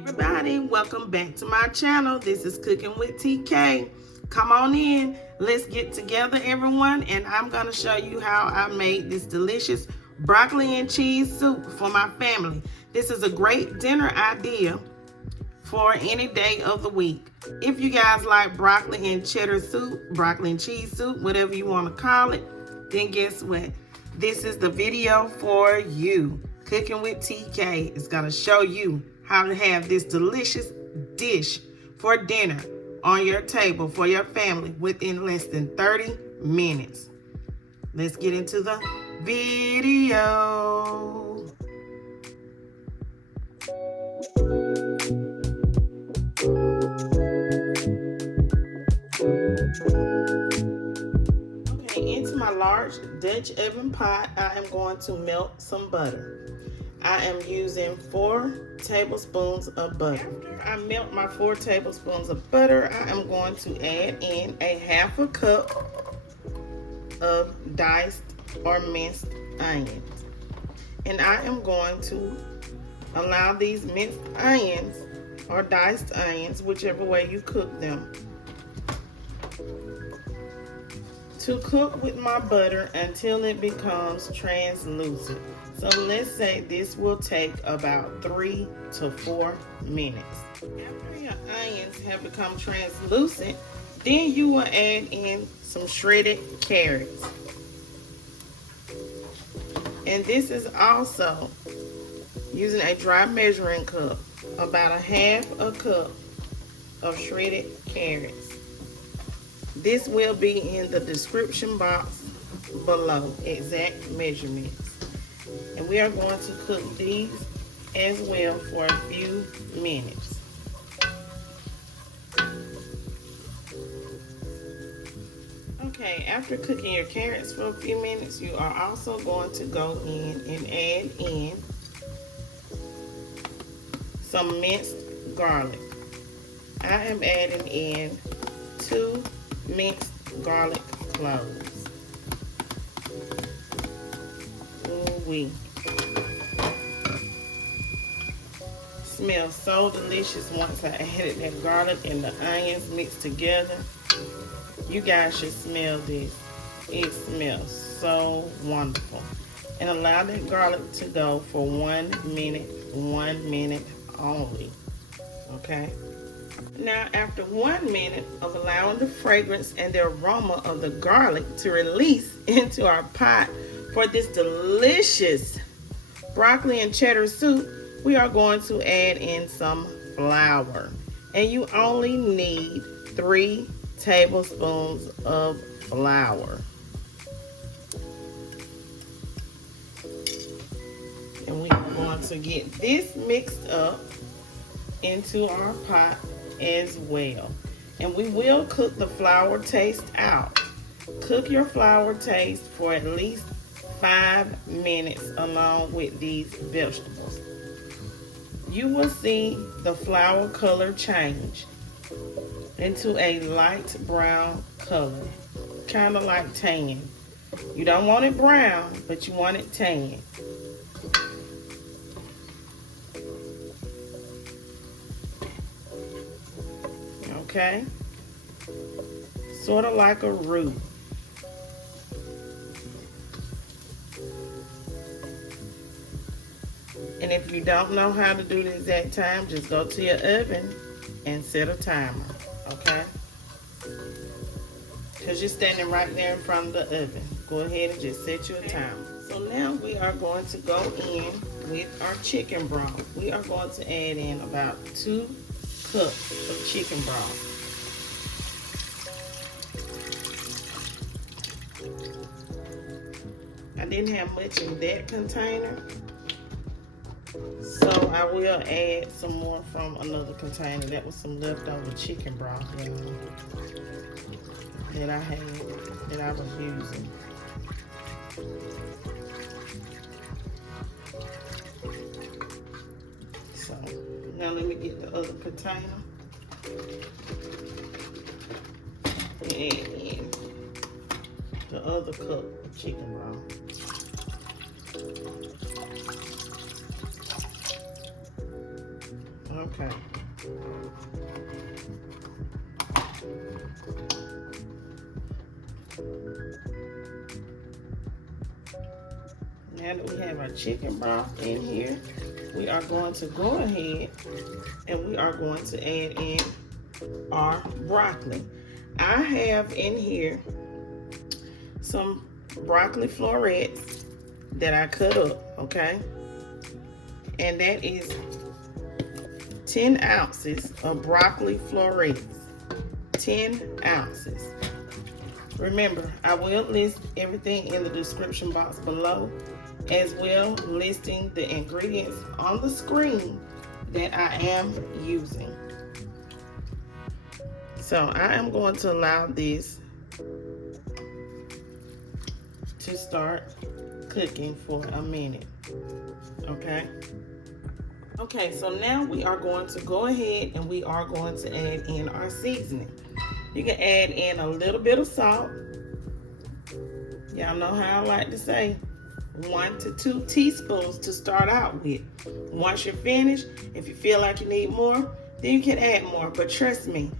everybody, welcome back to my channel. This is Cooking with TK. Come on in, let's get together everyone, and I'm gonna show you how I made this delicious broccoli and cheese soup for my family. This is a great dinner idea for any day of the week. If you guys like broccoli and cheddar soup, broccoli and cheese soup, whatever you want to call it, then guess what? This is the video for you. Cooking with TK is gonna show you how to have this delicious dish for dinner on your table for your family within less than 30 minutes. Let's get into the video. Okay, into my large Dutch oven pot, I am going to melt some butter. I am using 4 tablespoons of butter. After I melt my 4 tablespoons of butter, I am going to add in a half a cup of diced or minced onions. And I am going to allow these minced onions or diced onions, whichever way you cook them, to cook with my butter until it becomes translucent. So let's say this will take about 3 to 4 minutes. After your onions have become translucent, then you will add in some shredded carrots. And this is also using a dry measuring cup, about a half a cup of shredded carrots. This will be in the description box below, exact measurements. And we are going to cook these as well for a few minutes. Okay, after cooking your carrots for a few minutes, you are also going to go in and add in some minced garlic. I am adding in 2 minced garlic cloves. Ooh-wee. Smells so delicious once I added that garlic and the onions mixed together. You guys should smell this. It smells so wonderful. And allow that garlic to go for 1 minute only. Okay? Now, after 1 minute of allowing the fragrance and the aroma of the garlic to release into our pot for this delicious broccoli and cheddar soup, we are going to add in some flour. And you only need 3 tablespoons of flour. And we are going to get this mixed up into our pot as well. And we will cook the flour taste out. Cook your flour taste for at least 5 minutes along with these vegetables. You will see the flour color change into a light brown color, kind of like tan. You don't want it brown, but you want it tan. Okay? Sort of like a roux. And if you don't know how to do this at time, just go to your oven and set a timer, okay? Because you're standing right there in front of the oven. Go ahead and just set your timer. So now we are going to go in with our chicken broth. We are going to add in about 2 cups of chicken broth. I didn't have much in that container, so I will add some more from another container. That was some leftover chicken broth that I had, that I was using. So now let me get the other container and add in the other cup of chicken broth. Okay. Now that we have our chicken broth in here, we are going to go ahead and we are going to add in our broccoli. I have in here some broccoli florets that I cut up, okay? And that is 10 ounces of broccoli florets. 10 ounces. Remember, I will list everything in the description box below, as well listing the ingredients on the screen that I am using. So I am going to allow this to start cooking for a minute, okay? Okay, so now we are going to go ahead and we are going to add in our seasoning. You can add in a little bit of salt. Y'all know how I like to say 1 to 2 teaspoons to start out with. Once you're finished, if you feel like you need more, then you can add more. But trust me,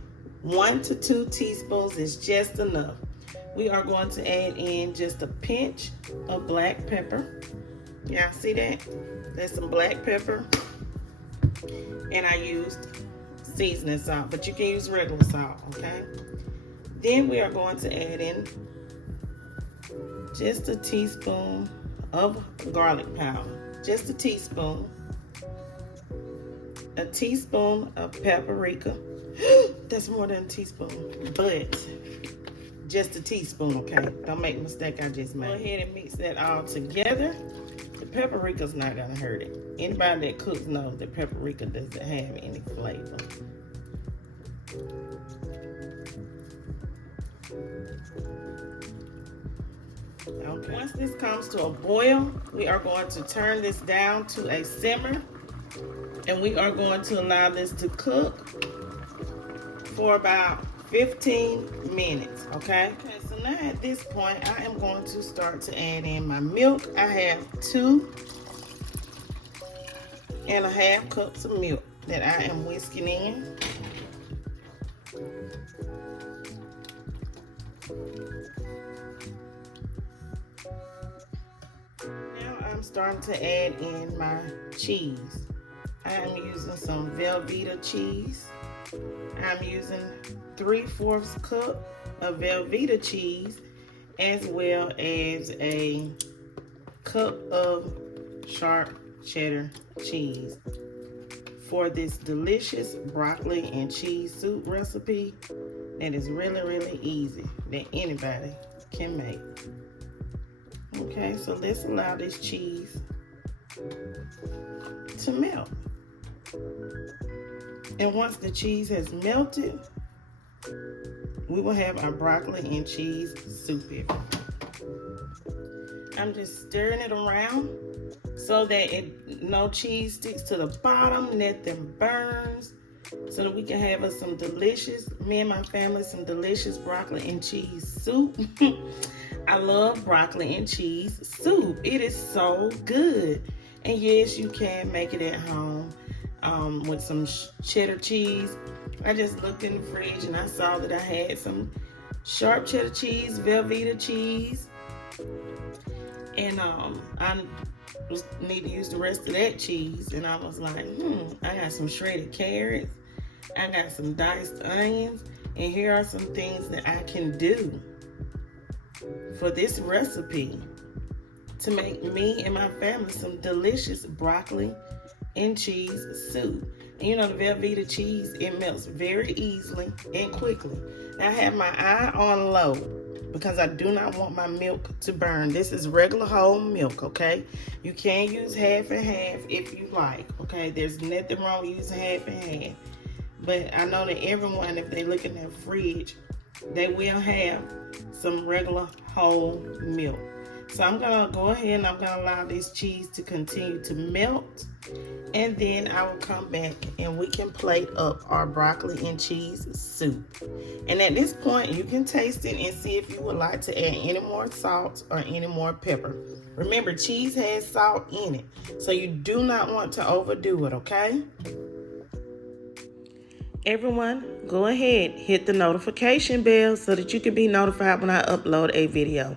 1 to 2 teaspoons is just enough. We are going to add in just a pinch of black pepper. Y'all see that? That's some black pepper. And I used seasoning salt, but you can use regular salt, okay? Then we are going to add in just a teaspoon of garlic powder. Just a teaspoon. A teaspoon of paprika. That's more than a teaspoon, but just a teaspoon, okay? Don't make the mistake I just made. Go ahead and mix that all together. The paprika's not gonna hurt it. Anybody that cooks knows that paprika doesn't have any flavor. Okay. Once this comes to a boil, we are going to turn this down to a simmer, and we are going to allow this to cook for about 15 minutes, okay? Okay, so now at this point, I am going to start to add in my milk. I have 2.5 cups of milk that I am whisking in. Now I'm starting to add in my cheese. I am using some Velveeta cheese. I'm using 3/4 cup of Velveeta cheese, as well as a cup of sharp cheddar cheese for this delicious broccoli and cheese soup recipe that is really, really easy, that anybody can make. Okay, so let's allow this cheese to melt. And once the cheese has melted, we will have our broccoli and cheese soup here. I'm just stirring it around so that no cheese sticks to the bottom, nothing burns, so that we can have us some delicious, me and my family, some delicious broccoli and cheese soup. I love broccoli and cheese soup. It is so good. And yes, you can make it at home with some cheddar cheese. I just looked in the fridge and I saw that I had some sharp cheddar cheese, Velveeta cheese, and I need to use the rest of that cheese. And I was like, I got some shredded carrots, I got some diced onions, and here are some things that I can do for this recipe to make me and my family some delicious broccoli and cheese soup. And you know, the Velveeta cheese, it melts very easily and quickly. Now I have my eye on low because I do not want my milk to burn. This is regular whole milk, okay? You can use half and half if you like, okay? There's nothing wrong with using half and half. But I know that everyone, if they look in their fridge, they will have some regular whole milk. So I'm gonna go ahead and I'm gonna allow this cheese to continue to melt, and then I will come back and we can plate up our broccoli and cheese soup. And at this point, you can taste it and see if you would like to add any more salt or any more pepper. Remember, cheese has salt in it, so you do not want to overdo it, okay? Everyone, go ahead, hit the notification bell so that you can be notified when I upload a video.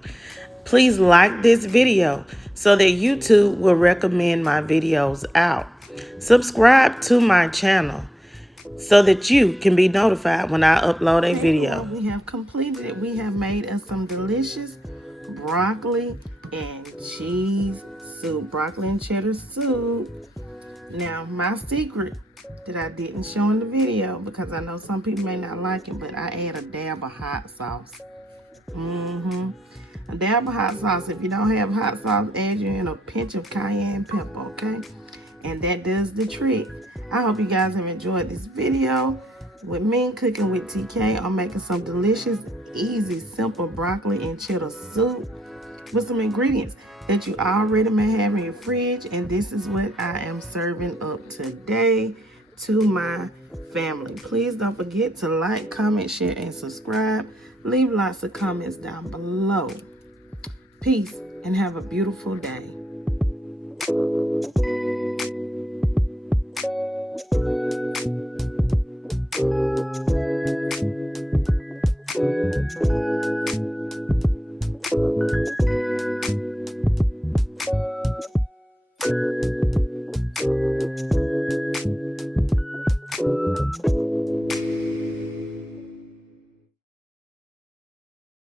Please like this video so that YouTube will recommend my videos out. Subscribe to my channel so that you can be notified when I upload a video. We have completed it. We have made us some delicious broccoli and cheese soup, broccoli and cheddar soup. Now, my secret that I didn't show in the video, because I know some people may not like it, but I add a dab of hot sauce. A dab of hot sauce. If you don't have hot sauce, add you in a pinch of cayenne pepper, okay? And that does the trick. I hope you guys have enjoyed this video with me cooking with TK. I'm making some delicious, easy, simple broccoli and cheddar soup with some ingredients that you already may have in your fridge, and this is what I am serving up today to my family. Please don't forget to like, comment, share, and subscribe. Leave lots of comments down below. Peace and have a beautiful day.